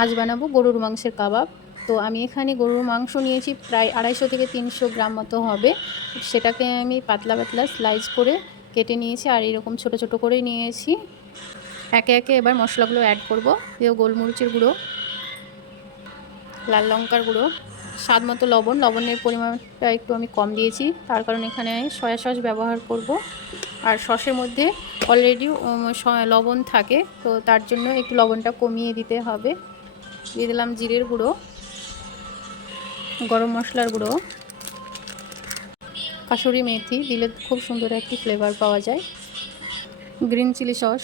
আজ বানাবো গরুর মাংসের কাবাব। তো আমি এখানে গরুর মাংস নিয়েছি প্রায় আড়াইশো থেকে তিনশো গ্রাম মতো হবে। সেটাকে আমি পাতলা পাতলা স্লাইস করে কেটে নিয়েছি আর এরকম ছোট ছোট করে নিয়েছি। একে একে এবার মশলাগুলো অ্যাড করব। দিয়ে গোলমরিচের গুঁড়ো, লাল লঙ্কার গুঁড়ো, স্বাদ মতো লবণ। লবণের পরিমাণটা একটু আমি কম দিয়েছি, তার কারণ এখানে সয়া সস ব্যবহার করব। আর সসের মধ্যে অলরেডি লবণ থাকে, তো তার জন্য একটু লবণটা কমিয়ে দিতে হবে। দিয়ে দিলাম জিরের গুঁড়ো, গরম মশলার গুঁড়ো, কাসুরি মেথি, দিলে খুব সুন্দর একটি ফ্লেভার পাওয়া যায়। Green chilli sauce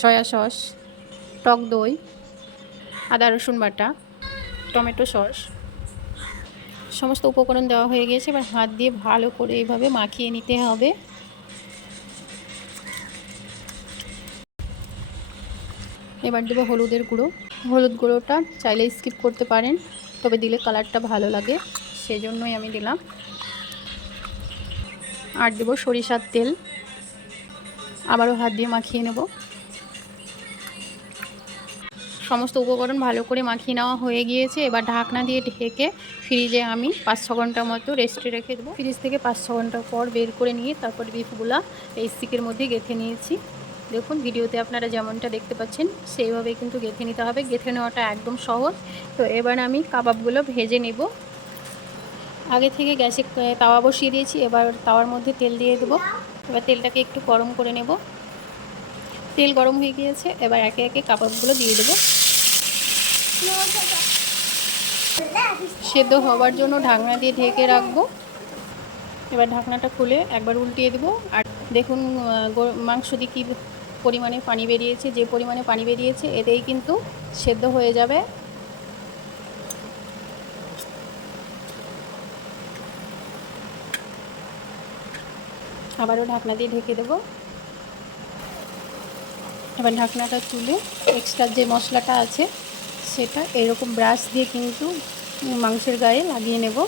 soya sauce টক দই, আদা, রসুন বাটা, টমেটো সস সমস্ত উপকরণ দেওয়া হয়ে গিয়েছে, এবার হাত দিয়ে ভালো করে এইভাবে মাখিয়ে নিতে হবে। এবার দেবো হলুদের গুঁড়ো। হলুদ গুঁড়োটা চাইলে স্কিপ করতে পারেন, তবে দিলে কালারটা ভালো লাগে সেই জন্যই আমি দিলাম। আর দেবো সরিষার তেল, আবারও হাত দিয়ে মাখিয়ে নেব। সমস্ত উপকরণ ভালো করে মাখিয়ে নেওয়া হয়ে গিয়েছে, এবার ঢাকনা দিয়ে ঢেকে ফ্রিজে আমি পাঁচ ছ ঘণ্টা মতো রেস্টে রেখে দেবো। ফ্রিজ থেকে পাঁচ ছ ঘণ্টা পর বের করে নিয়ে তারপর বিফগুলা এই স্টিকের মধ্যে গেঁথে নিয়েছি। দেখুন, ভিডিওতে আপনারা যেমনটা দেখতে পাচ্ছেন, সেইভাবেই কিন্তু গেঁথে নিতে হবে। গেঁথে নেওয়াটা একদম সহজ। তো এবার আমি কাবাবগুলো ভেজে নেব। আগে থেকে গ্যাসে তাওয়া বসিয়ে দিয়েছি। এবার তাওয়ার মধ্যে তেল দিয়ে দেবো। এবার তেলটাকে একটু গরম করে নেব। তেল গরম হয়ে গিয়েছে। এবার একে একে কাবাবগুলো দিয়ে দেবো। সেদ্ধ হওয়ার জন্য ঢাকনা দিয়ে ঢেকে রাখব। এবার ঢাকনাটা খুলে একবার উল্টিয়ে দেবো। আর দেখুন মাংস দিয়ে কী পরিমাণে পানি বেরিয়েছে, যে পরিমাণে পানি বেরিয়েছে এতেই কিন্তু সেদ্ধ হয়ে যাবে। আবারও ঢাকনা দিয়ে ঢেকে দেবো। এবার ঢাকনাটা তুলে এক্সট্রা যে মশলাটা আছে, সেটা এরকম ব্রাশ দিয়ে কিন্তু মাংসের গায়ে লাগিয়ে নেব।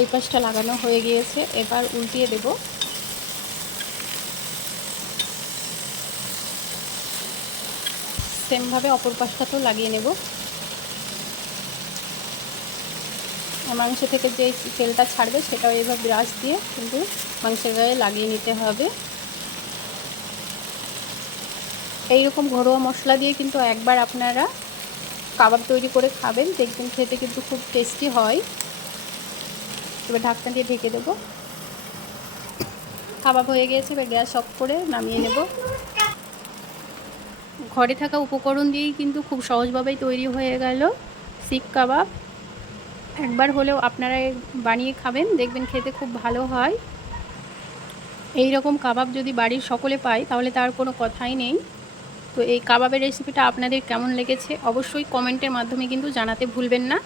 এই পাশটা লাগানো হয়ে গিয়েছে, এবার উল্টিয়ে দেব। সেমভাবে অপর পাশটাতেও লাগিয়ে নেব। মাংস থেকে যে তেলটা ছাড়বে সেটাও এবার ব্রাশ দিয়ে কিন্তু মাংসের গায়ে লাগিয়ে নিতে হবে। এইরকম ঘরোয়া মশলা দিয়ে কিন্তু একবার আপনারা কাবাব তৈরি করে খাবেন, দেখবেন খেতে কিন্তু খুব টেস্টি হয়। এবার ঢাকনা দিয়ে ঢেকে দেবো। কাবাব হয়ে গিয়েছে এবার গ্যাস অফ করে নামিয়ে নেব। ঘরে থাকা উপকরণ দিয়েই কিন্তু খুব সহজভাবেই তৈরি হয়ে গেল শিক কাবাব। একবার হলেও আপনারা বানিয়ে খাবেন, দেখবেন খেতে খুব ভালো হয়। এই রকম কাবাব যদি বাড়ির সকলে পায়, তাহলে তার কোনো কথাই নেই। তো এই কাবাবের রেসিপিটা আপনাদের কেমন লেগেছে, অবশ্যই কমেন্টের মাধ্যমে কিন্তু জানাতে ভুলবেন না।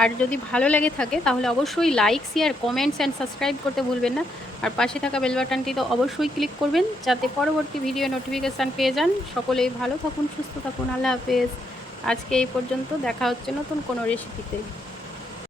আর যদি ভালো লাগে থাকে, তাহলে অবশ্যই like share comments and subscribe করতে ভুলবেন না। আর পাশে থাকা বেল বাটনটি তো অবশ্যই ক্লিক করবেন, যাতে পরবর্তী ভিডিও নোটিফিকেশান পেয়ে যান। সকলেই ভালো থাকুন, সুস্থ থাকুন। আল্লাহ হাফেজ। আজকে এই পর্যন্ত দেখা হচ্ছে নতুন কোনো রেসিপিতে